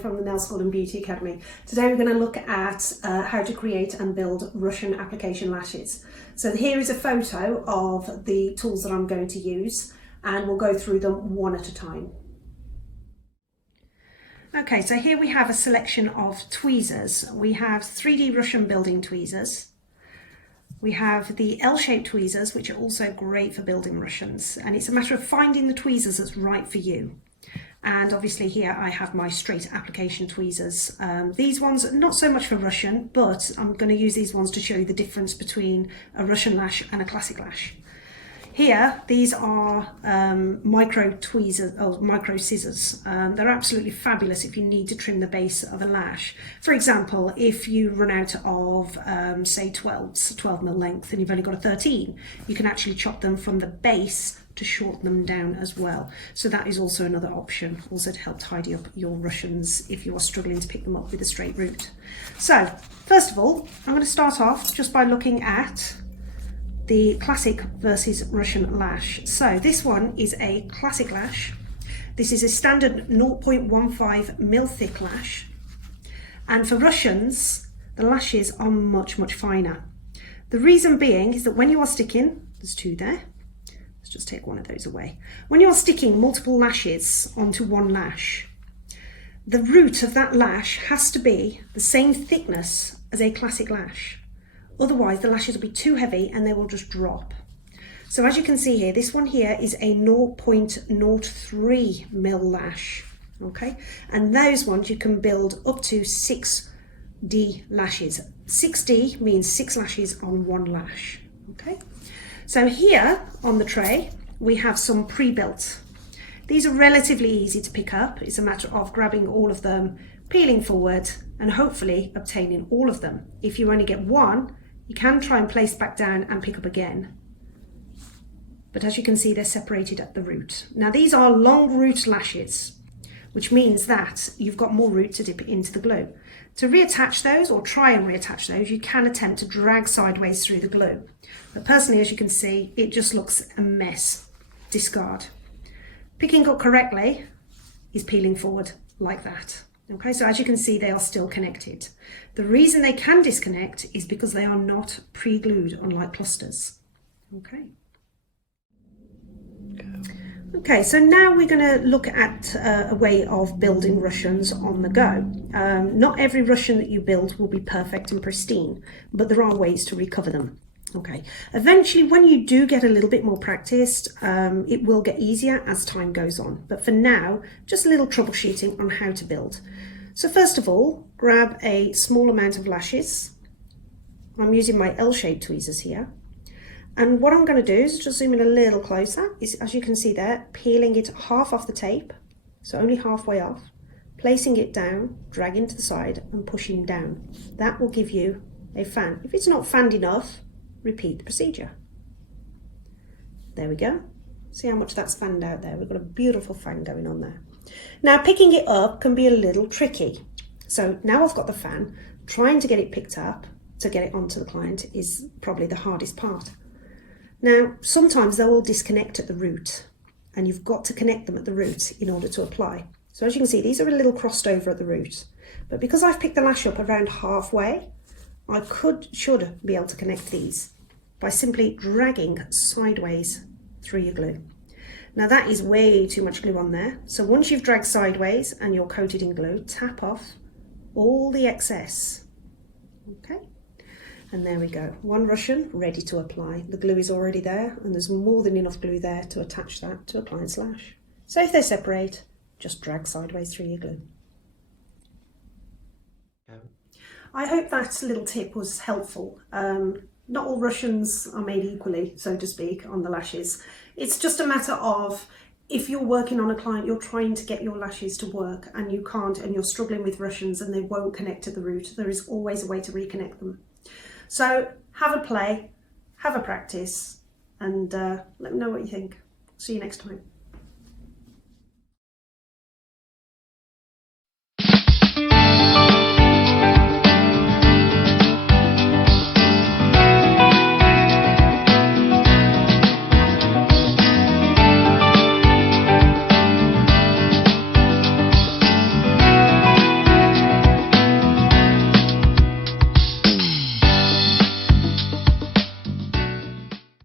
from the Nail School and Beauty Academy. Today we're going to look at how to create and build Russian application lashes. So here is a photo of the tools that I'm going to use, and we'll go through them one at a time. Okay, so here we have a selection of tweezers. We have 3D Russian building tweezers. We have the L-shaped tweezers, which are also great for building Russians, and it's a matter of finding the tweezers that's right for you. And obviously here I have my straight application tweezers. These ones, not so much for Russian, but I'm going to use these ones to show you the difference between a Russian lash and a classic lash. Here, these are micro tweezers, or micro scissors. They're absolutely fabulous if you need to trim the base of a lash. For example, if you run out of, say, 12mm length and you've only got a 13, you can actually chop them from the base to shorten them down as well. So that is also another option, also to help tidy up your Russians if you are struggling to pick them up with a straight root. So, first of all, I'm going to start off just by looking at the classic versus Russian lash. So this one is a classic lash. This is a standard 0.15mm thick lash. And for Russians, the lashes are much, much finer. The reason being is that when you are sticking, there's two there, let's just take one of those away. When you're sticking multiple lashes onto one lash, the root of that lash has to be the same thickness as a classic lash. Otherwise, the lashes will be too heavy and they will just drop. So as you can see here, this one here is a 0.03mm lash, okay? And those ones you can build up to 6D lashes. 6D means 6 lashes on one lash, okay? So here on the tray, we have some pre-built. These are relatively easy to pick up. It's a matter of grabbing all of them, peeling forward, and hopefully obtaining all of them. If you only get one, you can try and place back down and pick up again. But as you can see, they're separated at the root. Now these are long root lashes, which means that you've got more root to dip into the glue. To reattach those, or try and reattach those, you can attempt to drag sideways through the glue. But personally, as you can see, it just looks a mess. Discard. Picking up correctly is peeling forward like that. Okay, so as you can see, they are still connected. The reason they can disconnect is because they are not pre-glued, unlike clusters. Okay. Okay, so now we're going to look at a way of building Russians on the go. Not every Russian that you build will be perfect and pristine, but there are ways to recover them. Okay, eventually when you do get a little bit more practiced, it will get easier as time goes on. But for now, just a little troubleshooting on how to build. So first of all, grab a small amount of lashes. I'm using my L-shaped tweezers here. And what I'm going to do is just zoom in a little closer, is as you can see there, peeling it half off the tape, so only halfway off, placing it down, dragging to the side and pushing down. That will give you a fan. If it's not fanned enough, repeat the procedure. There we go. See how much that's fanned out there? We've got a beautiful fan going on there. Now picking it up can be a little tricky. So now I've got the fan, trying to get it picked up to get it onto the client is probably the hardest part. Now sometimes they will disconnect at the root and you've got to connect them at the root in order to apply. So as you can see, these are a little crossed over at the root, but because I've picked the lash up around halfway, I should be able to connect these by simply dragging sideways through your glue. Now that is way too much glue on there. So once you've dragged sideways and you're coated in glue, tap off all the excess. Okay, and there we go. One Russian ready to apply. The glue is already there and there's more than enough glue there to attach that to a client's lash. So if they separate, just drag sideways through your glue. I hope that little tip was helpful. Not all Russians are made equally, so to speak, on the lashes. It's just a matter of, if you're working on a client, you're trying to get your lashes to work and you can't, and you're struggling with Russians and they won't connect to the root, there is always a way to reconnect them. So have a play, have a practice, and let me know what you think. See you next time.